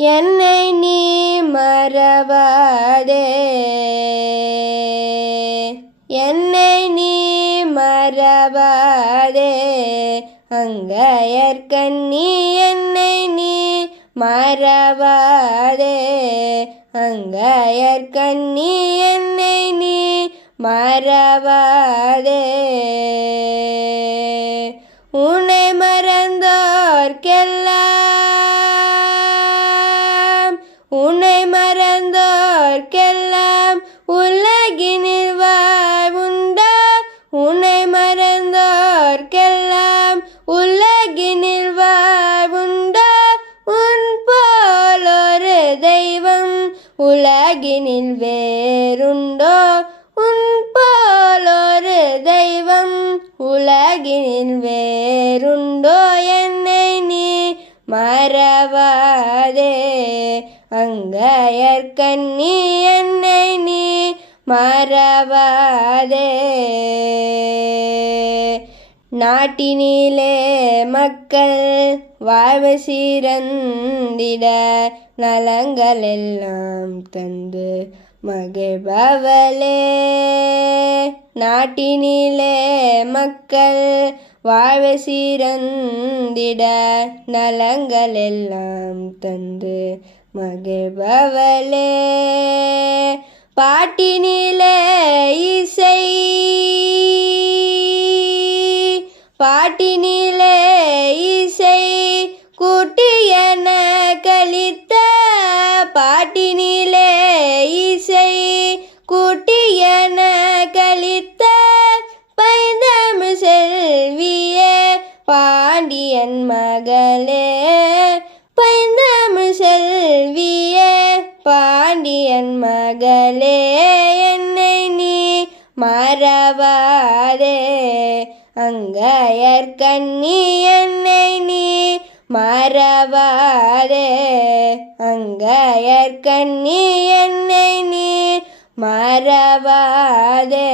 என்னை நீ மறவாதே. என்னை நீ மறவாதே. அங்கையற்கண்ணி என்னை நீ மறவாதே. அங்கையற்கண்ணி என்னை நீ மறவாதே. உன்னை மறந்தோர்க்கெல்லாம் மறந்தோர்க்கெல்லாம் உலகினில் வாழ்வுண்டா உன்னை மறந்தோர்க்கெல்லாம் உலகினில் வாழ்வுண்டா உன் போலொரு தெய்வம் உலகினில் வேறுண்டோ? உன் போலொரு தெய்வம் உலகினில் வேறுண்டோ? என்னை நீ மறவாதே. அங்கையற்கண்ணி என்னை நீ மறவாதே. நாட்டினிலே மக்கள் வாழ்வு சீரந்திட நலங்கள் எல்லாம் தந்து மகிழ்பவளே. நாட்டினிலே மக்கள் வாழ்வு சீரந்திட நலங்கள் எல்லாம் தந்து மகிழ்பவளே. பாட்டினிலே இசை. பாட்டினிலே இசை. கூட்டியன கழித்த பாட்டினிலே இசை. கூட்டியன கழித்த என் மகளே பைந்தமிழ் செல்வியே பாண்டியன் மகளே என்னை நீ மறவாதே. அங்கையற்கண்ணி என்னை நீ மறவாதே. அங்கையற்கண்ணி என்னை நீ மறவாதே.